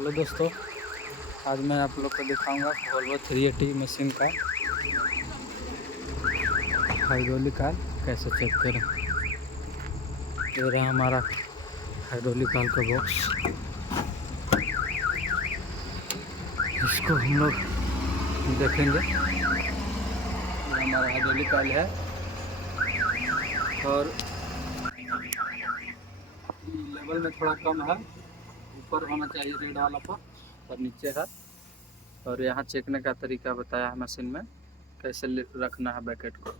Hello दोस्तों, आज मैं आप लोग को दिखाऊंगा वोल्वो 380 मशीन का हाइड्रोलिक कॉइल कैसे चेक करें। ये रहा हमारा हाइड्रोलिक कॉइल का बॉक्स। इसको हम लोग देखेंगे। ये हमारा हाइड्रोलिक कॉइल है और लेवल में थोड़ा कम है, ऊपर होना चाहिए रेड वाला पर, और नीचे है। और यहाँ चेकने का तरीका बताया है मशीन में कैसे रखना है बैकेट को।